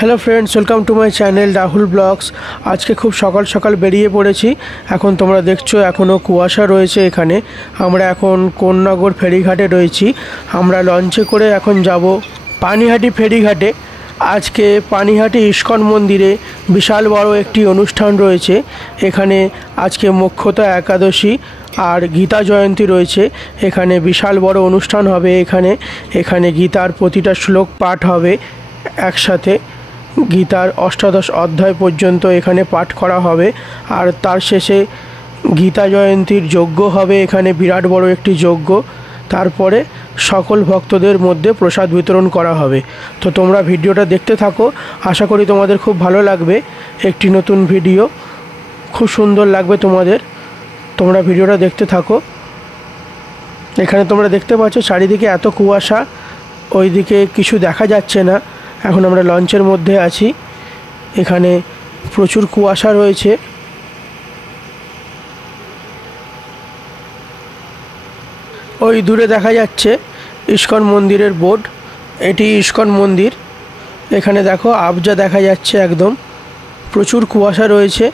Hello friends, welcome to my channel Rahul blogs. আজকে খুব সকাল সকাল বেরিয়ে পড়েছি। এখন তোমরা দেখছো এখনও কুয়াশা রয়েছে এখানে। আমরা এখন কোন্নগর ফেরিঘাটে রয়েছি। আমরা লঞ্চে করে এখন যাব পানিহাটি ফেরিঘাটে। আজকে পানিহাটি ইস্কন মন্দিরে বিশাল বড় একটি অনুষ্ঠান রয়েছে। এখানে আজকে মোক্ষদা একাদশী আর গীতা জয়ন্তী রয়েছে। এখানে বিশাল বড় অনুষ্ঠান হবে। এখানে গীতার প্রতিটা শ্লোক পাঠ হবে একসাথে। গীতার অষ্টাদশ অধ্যায় পর্যন্ত এখানে পাঠ করা হবে। আর তার শেষে গীতা জয়ন্তীর যজ্ঞ হবে। এখানে বিরাট বড় একটি যজ্ঞ। তারপরে সকল ভক্তদের মধ্যে প্রসাদ বিতরণ করা হবে। তো তোমরা ভিডিওটা দেখতে থাকো, আশা করি তোমাদের খুব ভালো লাগবে। একটি নতুন ভিডিও, খুব সুন্দর লাগবে তোমাদের। তোমরা ভিডিওটা দেখতে থাকো। এখানে তোমরা দেখতে পাচ্ছ চারিদিকে এত কুয়াশা, ওইদিকে কিছু দেখা যাচ্ছে না। এখন আমরা লঞ্চের মধ্যে আছি। এখানে প্রচুর কুয়াশা রয়েছে। ওই দূরে দেখা যাচ্ছে ইস্কন মন্দিরের বোর্ড। এটি ইস্কন মন্দির। এখানে দেখো আবজা দেখা যাচ্ছে একদম। প্রচুর কুয়াশা রয়েছে।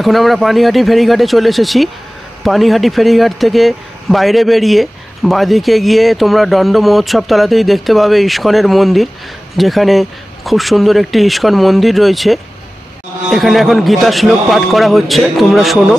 এখন আমরা পানিহাটি ফেরিঘাটে চলে এসেছি। পানিহাটি ফেরিঘাট থেকে বাইরে বেরিয়ে বাঁদিকে গিয়ে তোমরা দণ্ড মহোৎসব তলাতেই দেখতে পাবে ইস্কনের মন্দির, যেখানে খুব সুন্দর একটি ইস্কন মন্দির রয়েছে। এখানে এখন গীতা শ্লোক পাঠ করা হচ্ছে, তোমরা শোনো।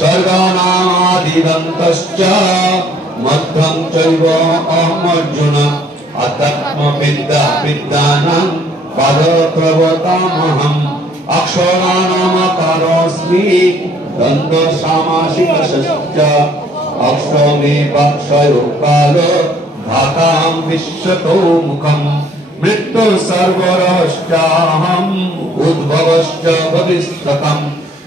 স্বর্গানাদিদন্তশ্চ মধ্যং চৈব অহমর্জুন আধ্যাত্মবিদ্যা বিদ্যানাং পাদপ্রবতামহম অক্ষরাণামকারোऽস্মি দন্ত সামাসিকশ্চ অক্ষমে বাক্ষয়োকাল ধাতাম বিশ্বতো মুখম মৃত্যু সর্বরশ্চাহম উদ্ভবশ্চ ভবিষ্যতম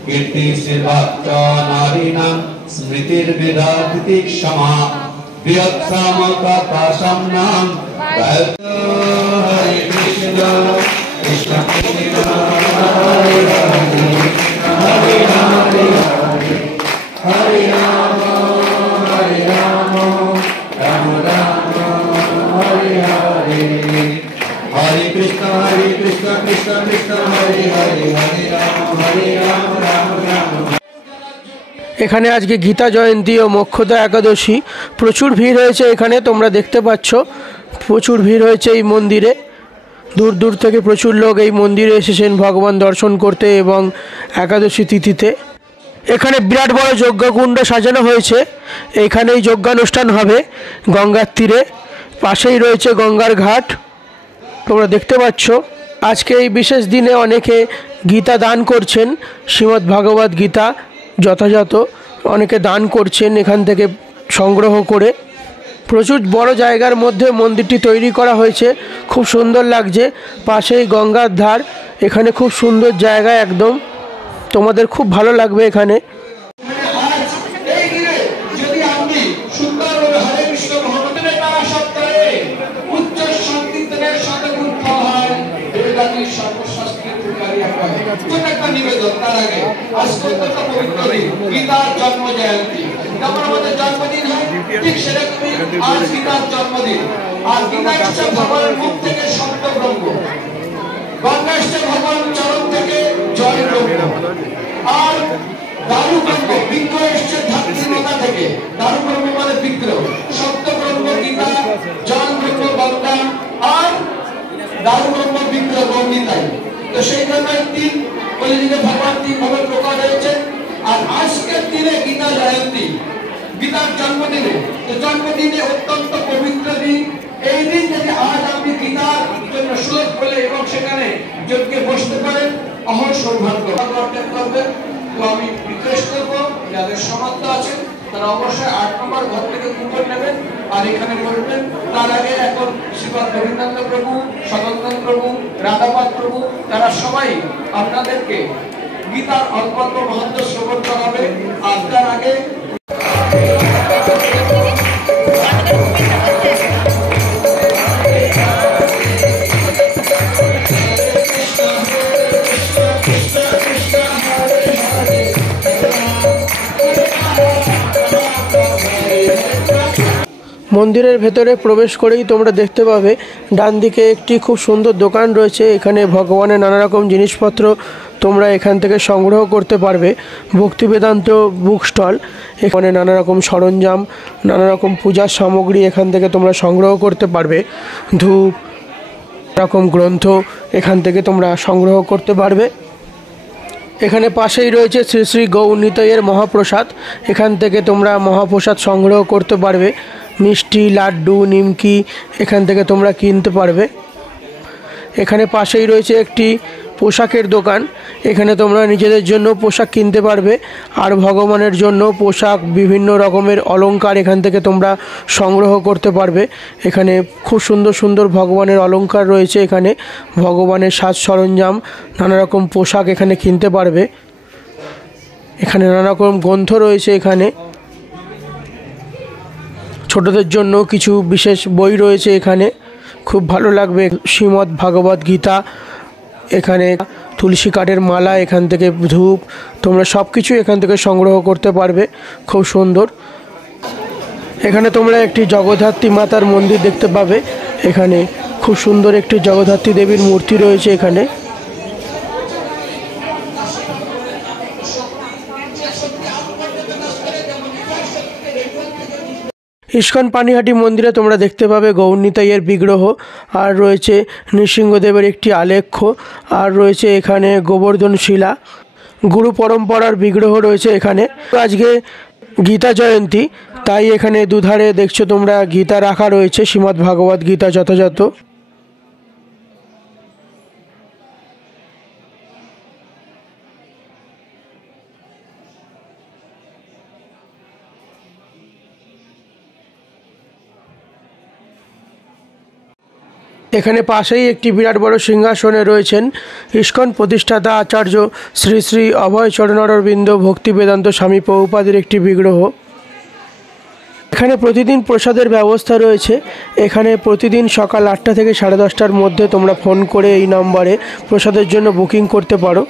কীর্তিশ্রীর্বাচ্চ নারীণাং স্মৃতির্বিদধাতি ক্ষমা বিয়ৎসমতাসাম্নাং হরে কৃষ্ণ কৃষ্ণ কৃষ্ণ হরে হরে হরে হরে হরে রাম হরে রাম রাম রাম হরে হরে হরে কৃষ্ণ কৃষ্ণ কৃষ্ণ হরে হরে হরে রাম রাম রাম। এখানে আজকে গীতা জয়ন্তী ও মোক্ষদা একাদশী। প্রচুর ভিড় হয়েছে এখানে, তোমরা দেখতে পাচ্ছ প্রচুর ভিড় হয়েছে এই মন্দিরে। দূর দূর থেকে প্রচুর লোক এই মন্দিরে এসেছেন ভগবান দর্শন করতে এবং একাদশী তিথিতে। এখানে বিরাট বড় যজ্ঞকুণ্ড সাজানো হয়েছে। এখানেই যজ্ঞানুষ্ঠান হবে গঙ্গার তীরে। পাশেই রয়েছে গঙ্গার ঘাট, তোমরা দেখতে পাচ্ছ। আজকে এই বিশেষ দিনে অনেকে গীতা দান করছেন। শ্রীমদ্ ভাগবত গীতা যথাযথ অনেকে দান করছেন এখান থেকে সংগ্রহ করে। প্রচুর বড় জায়গার মধ্যে মন্দিরটি তৈরি করা হয়েছে, খুব সুন্দর লাগছে। পাশেই গঙ্গার ধার। এখানে খুব সুন্দর জায়গা একদম, তোমাদের খুব ভালো লাগবে এখানে। নিবেদন তার আগে আজকে তো পবিত্র দিন, গীতার জন্ম জয়ন্তী। যেমন আমাদের জন্মদিন হয় ঠিক সেরকমই আজ গীতার জন্মদিন। আর গীতা হচ্ছে ভগবানের মুখ থেকে শব্দ ব্রহ্ম, গঙ্গা হচ্ছে ভগবানের চরণ থেকে জল ব্রহ্ম, আর দারু ব্রহ্ম বিগ্রহ এসছে ধাত্রীলতা থেকে। দারু ব্রহ্ম মানে বিগ্রহ, শব্দ ব্রহ্ম গীতা, জল ব্রহ্ম গঙ্গা, আর দারু ব্রহ্ম বিগ্রহ গীতাই। তো সেই জন্য তিন কলিযুগে ভগবান তিন ভাবে প্রকাশ হয়েছে। আর আজকের দিনে গীতা জয়ন্তী, গীতার জন্মদিনে। তো জন্মদিনে অত্যন্ত পবিত্র দিন। এই দিন যদি আজ আপনি গীতার জন্য শ্লোক বলে এবং সেখানে যজ্ঞে বসতে পারেন, অহর সৌভাগ্য অর্জন করবেন। তো আমি রিকোয়েস্ট করবো যাদের সামর্থ্য আছে তারা অবশ্যই 8 নম্বর ঘর থেকে কুপন নেবেন আর এখানে বলবেন। তার আগে এখন শ্রীপদ গোবিন্দানন্দ প্রভু, সদনন্দন প্রভু, রাধাপাদ প্রভু তারা সবাই আপনাদেরকে গীতার অল্প অল্প মহাত্ম শ্রবণ করাবে। আর তার আগে মন্দিরের ভেতরে প্রবেশ করেই তোমরা দেখতে পাবে ডান দিকে একটি খুব সুন্দর দোকান রয়েছে। এখানে ভগবানের নানা রকম জিনিসপত্র তোমরা এখান থেকে সংগ্রহ করতে পারবে। ভক্তি বেদান্ত বুক স্টল, এখানে নানা রকম সরঞ্জাম, নানা রকম পূজার সামগ্রী এখান থেকে তোমরা সংগ্রহ করতে পারবে। ধূপ, রকম গ্রন্থ এখান থেকে তোমরা সংগ্রহ করতে পারবে। এখানে পাশেই রয়েছে শ্রী শ্রী গৌরনিতাইয়ের মহাপ্রসাদ, এখান থেকে তোমরা মহাপ্রসাদ সংগ্রহ করতে পারবে। মিষ্টি, লাড্ডু, নিমকি এখান থেকে তোমরা কিনতে পারবে। এখানে পাশেই রয়েছে একটি পোশাকের দোকান, এখানে তোমরা নিজেদের জন্য পোশাক কিনতে পারবে। আর ভগবানের জন্য পোশাক, বিভিন্ন রকমের অলংকার এখান থেকে তোমরা সংগ্রহ করতে পারবে। এখানে খুব সুন্দর সুন্দর ভগবানের অলংকার রয়েছে, এখানে ভগবানের সাজ সরঞ্জাম, নানা রকম পোশাক এখানে কিনতে পারবে। এখানে নানা রকম গ্রন্থ রয়েছে, এখানে ছোটদের জন্য কিছু বিশেষ বই রয়েছে, এখানে খুব ভালো লাগবে। শ্রীমদ্ ভাগবত গীতা, এখানে তুলসী কাঠের মালা, এখান থেকে ধূপ, তোমরা সব কিছু এখান থেকে সংগ্রহ করতে পারবে। খুব সুন্দর। এখানে তোমরা একটি জগদ্ধাত্রী মাতার মন্দির দেখতে পাবে, এখানে খুব সুন্দর একটি জগদ্ধাত্রী দেবীর মূর্তি রয়েছে। এখানে ইস্কন পানিহাটি মন্দিরে তোমরা দেখতে পাবে গৌরনিতাইয়ের বিগ্রহ, আর রয়েছে নৃসিংহদেবের একটি আলেখ্য, আর রয়েছে এখানে গোবর্ধন শিলা, গুরু পরম্পরার বিগ্রহ রয়েছে এখানে। আজকে গীতা জয়ন্তী, তাই এখানে দুধারে দেখছো তোমরা গীতা রাখা রয়েছে, শ্রীমদ্ ভাগবত গীতা যথাযথ। এখানে পাশেই একটি বিরাট বড় সিংহাসনে রয়েছেন ইস্কন প্রতিষ্ঠাতা আচার্য শ্রী শ্রী অভয় চরণারবিন্দ ভক্তি বেদান্ত স্বামী প্রভুপাদের একটি বিগ্রহ। এখানে প্রতিদিন প্রসাদের ব্যবস্থা রয়েছে, এখানে প্রতিদিন সকাল 8টা থেকে 10:30টার মধ্যে তোমরা ফোন করে এই নম্বরে প্রসাদের জন্য বুকিং করতে পারো।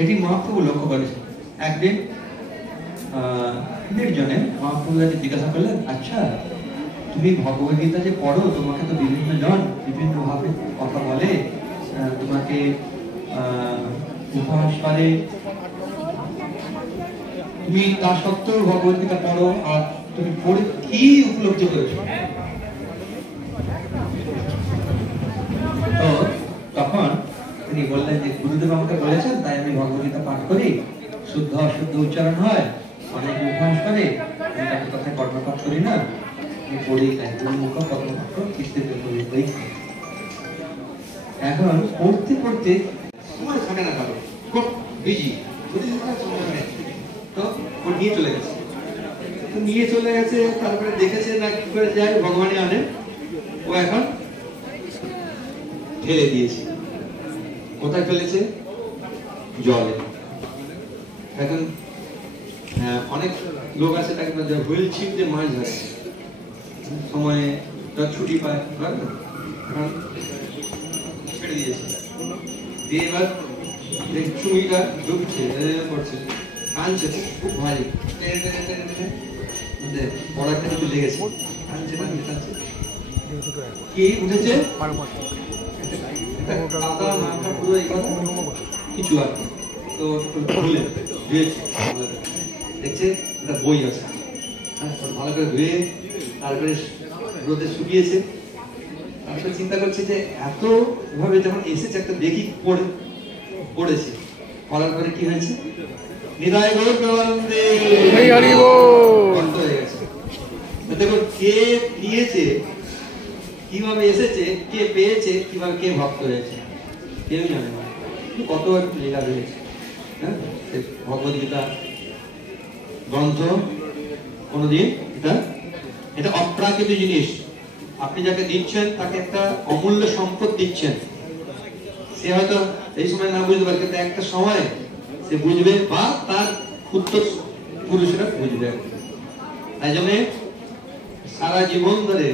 এটি মহাপ্রভু লক্ষ্য করেছে। একদিন নির্জনে মহাপ্রভু জিজ্ঞাসা করলেন, আচ্ছা তুমি ভগবদ্গীতা যে পড়ো, তোমাকে তো বিভিন্ন জন বিভিন্ন ভাবে কথা বলে, তোমাকে উপহাস করে, তুমি তা সত্ত্বেও ভগবদ্গীতা পড়ো, আর তুমি পড়ে কি উপলব্ধি করেছো? তো তখন তিনি বললেন যে গুরুদেব আমাকে বলেছেন, তাই আমি ভগবদ্গীতা পাঠ করি, শুদ্ধ অশুদ্ধ উচ্চারণ হয়, অনেক উপহাস করে, আমি তাকে কথায় কর্ণপাত করি না, আমি পড়ি এখন পড়তে পড়তে সময় থাকে না, কারো খুব বিজি, তো ও নিয়ে চলে গেছে। তো নিয়ে চলে গেছে, তারপরে দেখেছে না কি করে যায় ভগবানে আনে, ও এখন ফেলে দিয়েছে। কোথায় ফেলেছে? জলে। এখন অনেক লোক আছে তাকে হুইল ছিপ দিয়ে মাছ ধরে, সময়ে ছুটি পায়, ছেড়ে দিয়েছে। দিয়ে এবার চুমিটা ডুবছে, পড়ছে, কানছে খুব ভারী, পড়াটা একটু লেগেছে, কানছে না, কানছে, কি উঠেছে কিছু আর তো ধুলে ধুয়েছে, দেখছে একটা বই আছে, ভালো করে ধুয়ে তারপরে রোদে শুকিয়েছে। তারপরে চিন্তা করছে যে এত ভাবে যখন এসেছে একটা দেখি পড়েছে, পড়ার পরে কি হয়েছে? নিতাই গৌর প্রেমানন্দে বন্ধ হয়ে গেছে। দেখো কে দিয়েছে, কিভাবে এসেছে, কে পেয়েছে, কিভাবে কে ভক্ত হয়েছে, কেউ জানে না। কত লীলা রয়েছে। হ্যাঁ, ভগবদ্গীতা গ্রন্থ কোনদিন এটা এটা অপ্রাকৃত জিনিস। আপনি যাকে দিচ্ছেন তাকে একটা অমূল্য সম্পদ দিচ্ছেন। সে হয়তো এই সময় না বুঝতে পারে, কিন্তু একটা সময় সে বুঝবে বা তার ক্ষুদ্র পুরুষরা বুঝবে। তাই জন্য সারা জীবন ধরে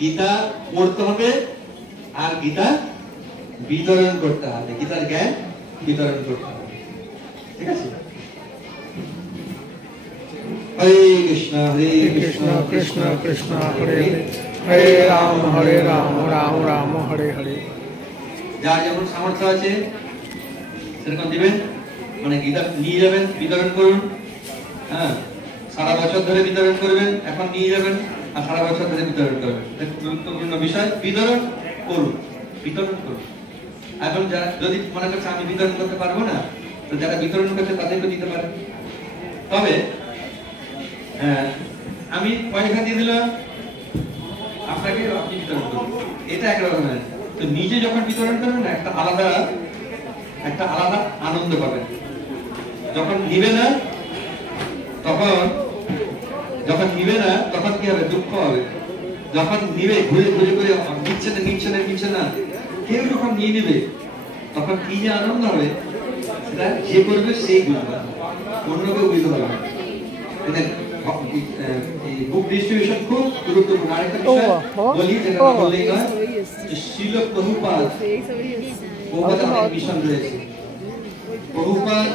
গীতা পড়তে হবে আর গীতা বিতরণ করতে হবে, গীতার জ্ঞান বিতরণ করতে হবে। ঠিক আছে? হরে কৃষ্ণ হরে কৃষ্ণ কৃষ্ণ কৃষ্ণ হরে হরে, হরে রাম রাম রাম হরে হরে। যার যেমন সামর্থ্য আছে সেরকম দিবেন, মানে গীতা নিয়ে যাবেন, বিতরণ করুন। হ্যাঁ, সারা বছর ধরে বিতরণ করবেন, এখন নিয়ে যাবেন আর সারা বছর ধরে বিতরণ করবেন। গুরুত্বপূর্ণ বিষয়, বিতরণ করুন, বিতরণ করুন। এখন যারা যদি মনে করছে আমি বিতরণ করতে পারবো না, তো যারা বিতরণ করছে তাদেরকে দিতে পারে। তবে আমি পয়সা দিয়ে দিলাম আপনাকে, আপনি বিতরণ করুন, এটা একরকমের। তো নিজে যখন বিতরণ করবেন না, একটা আলাদা আনন্দ পাবেন। যখন নিবে না তখন কি হবে? দুঃখ হবে। যখন নিবে, ঘুরে ঘুরে ঘুরে নিচ্ছে না কেউ যখন নিয়ে নিবে, তখন কি যে আনন্দ হবে, সেটা যে করবে সেই বুঝবে, অন্য কেউ বুঝতে পারবে না। বুক ডিস্ট্রিবিউশন খুব গুরুত্বপূর্ণ। আরেকটা বিষয় বলি, যেটা বললেই নয়, শিল প্রভুপাদ অনেক মিশন রয়েছে। প্রভুপাদ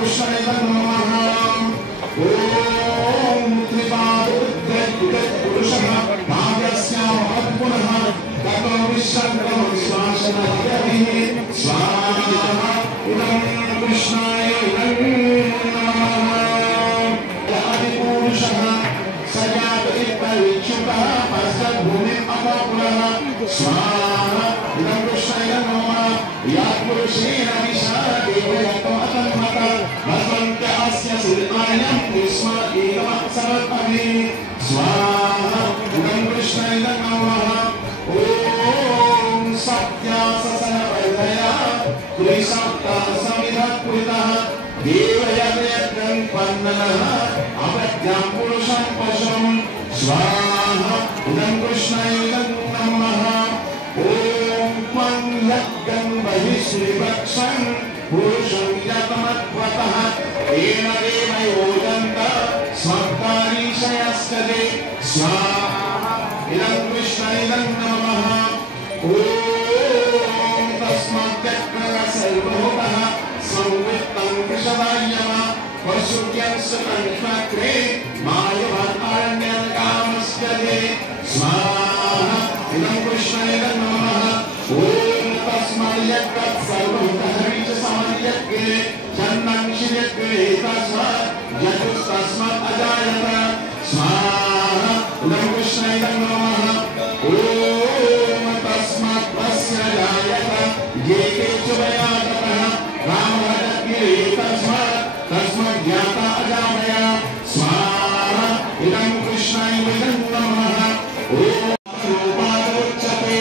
कृष्णाय नमः ओम त्रिपादुर्धपुरुषः भाग्यस्यामहत्पुनः ततो विश्वं विश्वासनाय स्वाहा इदं कृष्णाय नमः आदिपुरुषः सजातरिपरिच्युतः पश्चाद्भूमिम् अपपुरः स्वाहा इदं कृष्णाय नमः यात्पुरुषेण विशादेवयत्वतन्मतः भस्मन्त्यास्य शिल्पायं विस्म एवं समर्पणे स्वाहा इदं कृष्णाय नमः ओम सत्यासनवैदया त्रिसप्ता समिधकृतः देवयज्ञं पन्ननः अपद्यं पुरुषं पशुं स्वाहा इदं कृष्णाय नमः ओम पंलग्गं बहिश्रीवक्षं पुरुषं यतमत्वतः तेन देव योजन्त स्वकारीशयस्कदे स्वाहा इदं कृष्णाय नमः ओम तस्माद्यक्रसर्वभूतः संवित्तं कृशवायम पशुक्यं सुकण्ठक्रे मायवारण्यं कामस्कदे स्वाहा इदं कृष्णाय नमः ओम तस्माद्यक्रसर्वभूतः विचसमयज्ञे चन्दं शिरग्रे तस्मात् यजुस्तस्मात् अजायत स्वाहा इदं कृष्णाय नमः ओम तस्मात् वस्य जायत ये केशवयातः रामहरग्रे तस्मात् ज्ञाता अजामया स्वाहा इदं कृष्णाय नमः ओम रूपादोच्यते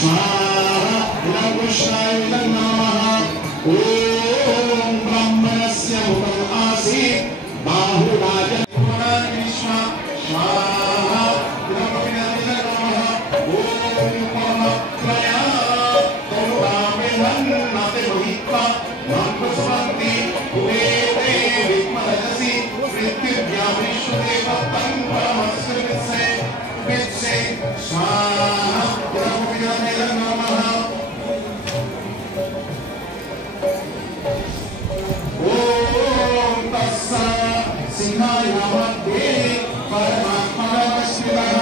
स्वाहा इदं कृष्णाय नमः ओम ब्रह्मणस्य मुखम् आसीत् बाहुराजन् विश्व स्वाहा इदं कृष्णाय नमः ओम पवनत्रया तरुणामेधन्नते महित्वा नमस्वन्ति कुवेते विद्मरजसि पृथिव्या विश्वदेवतं परमस्य वित्से स्वाहा इदं कृष्णाय नमः ओम तस्सा सिंहायामध्ये परमात्मनमस्कृतः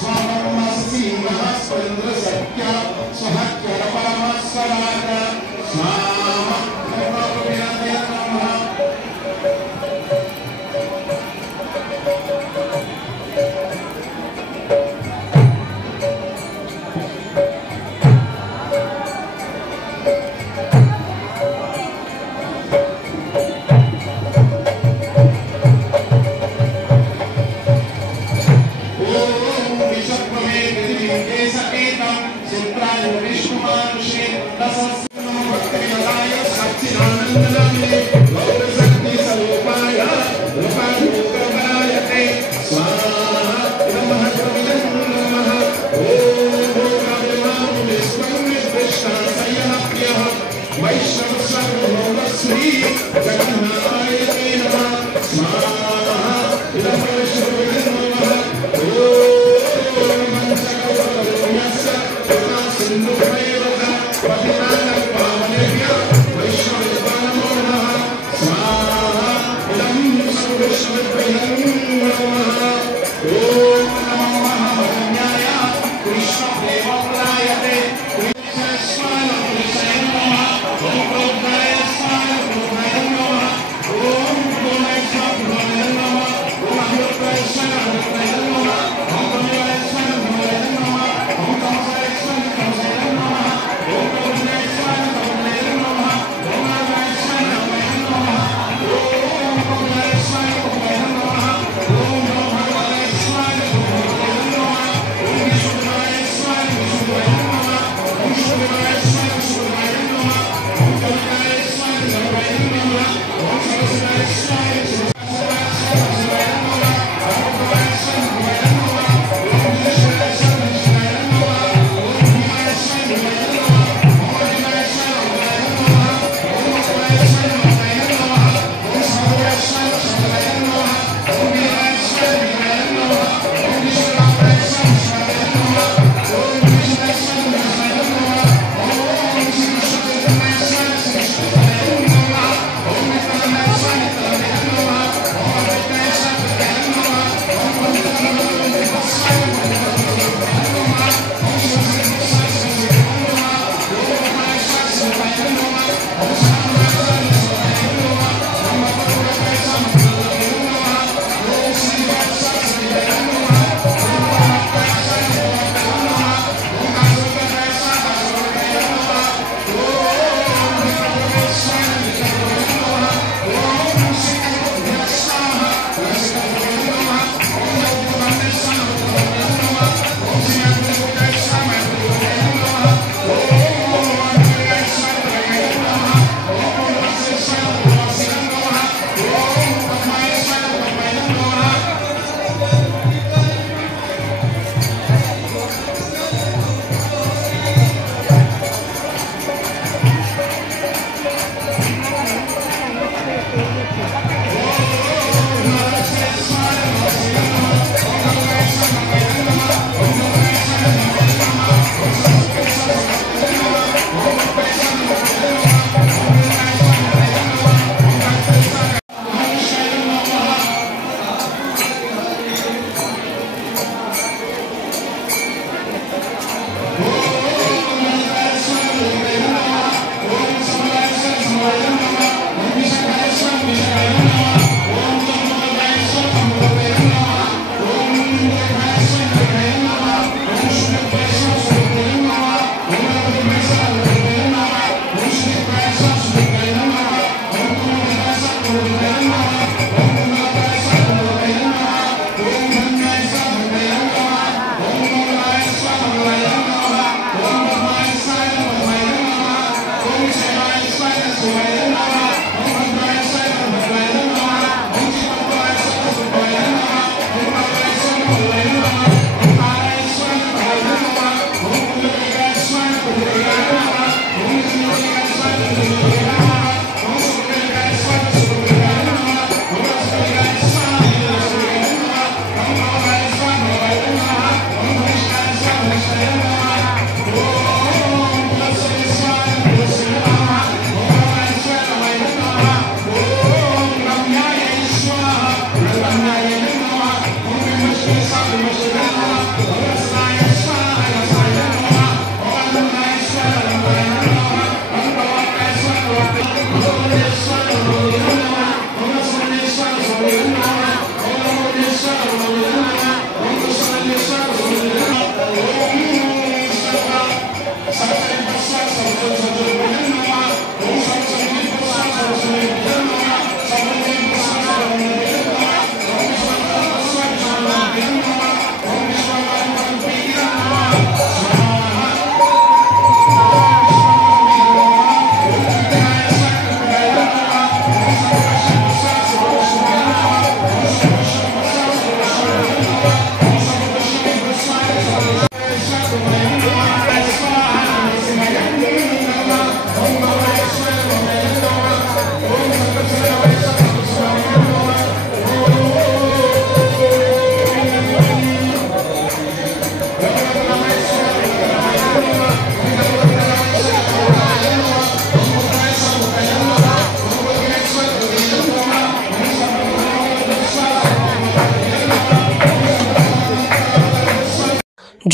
स्वब्रह्मसिंहः स्वेन्द्रसत्या स्वहत्यर परमस्वराट स्वाहा नमः स्वाहा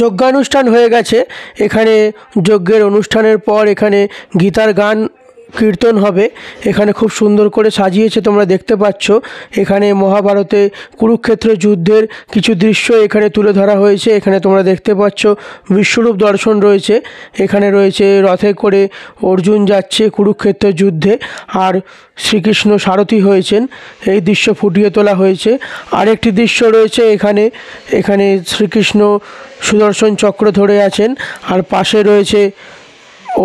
যজ্ঞানুষ্ঠান হয়ে গেছে। এখানে যজ্ঞের অনুষ্ঠানের পর এখানে গীতার গান কীর্তন হবে। এখানে খুব সুন্দর করে সাজিয়েছে, তোমরা দেখতে পাচ্ছ। এখানে মহাভারতে কুরুক্ষেত্র যুদ্ধের কিছু দৃশ্য এখানে তুলে ধরা হয়েছে। এখানে তোমরা দেখতে পাচ্ছ বিশ্বরূপ দর্শন রয়েছে। এখানে রয়েছে রথে করে অর্জুন যাচ্ছে কুরুক্ষেত্র যুদ্ধে, আর শ্রীকৃষ্ণ সারথি হয়েছেন। এই দৃশ্য ফুটিয়ে তোলা হয়েছে। আরেকটি দৃশ্য রয়েছে এখানে, এখানে শ্রীকৃষ্ণ সুদর্শন চক্র ধরে আছেন, আর পাশে রয়েছে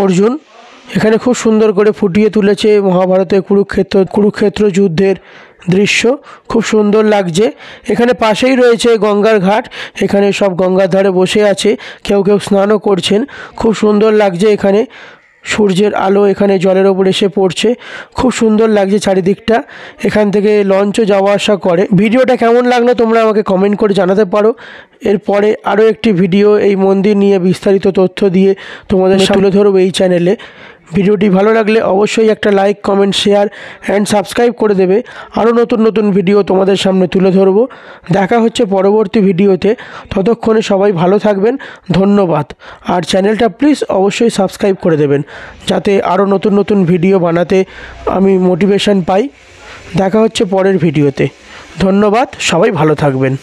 অর্জুন। এখানে খুব সুন্দর করে ফুটিয়ে তুলেছে মহাভারতের কুরুক্ষেত্র যুদ্ধের দৃশ্য, খুব সুন্দর লাগছে। এখানে পাশেই রয়েছে গঙ্গার ঘাট। এখানে সব গঙ্গার ধারে বসে আছে, কেউ কেউ স্নানও করছেন। খুব সুন্দর লাগছে। এখানে সূর্যের আলো এখানে জলের ওপর এসে পড়ছে, খুব সুন্দর লাগছে চারিদিকটা। এখান থেকে লঞ্চও যাওয়া আসা করে। ভিডিওটা কেমন লাগলো তোমরা আমাকে কমেন্ট করে জানাতে পারো। এরপরে আরও একটি ভিডিও এই মন্দির নিয়ে বিস্তারিত তথ্য দিয়ে তোমাদের তুলে ধরবো এই চ্যানেলে। ভিডিওটি ভালো লাগলে অবশ্যই একটা like, comment, share and subscribe করে দেবে। আরও নতুন নতুন ভিডিও তোমাদের সামনে তুলে ধরবো। দেখা হচ্ছে পরবর্তী ভিডিওতে। ততক্ষণে সবাই ভালো থাকবেন, ধন্যবাদ। আর চ্যানেলটা প্লিজ অবশ্যই সাবস্ক্রাইব করে দেবেন, যাতে আরও নতুন নতুন ভিডিও বানাতে আমি মোটিভেশন পাই। দেখা হচ্ছে পরের ভিডিওতে। ধন্যবাদ, সবাই ভালো থাকবেন।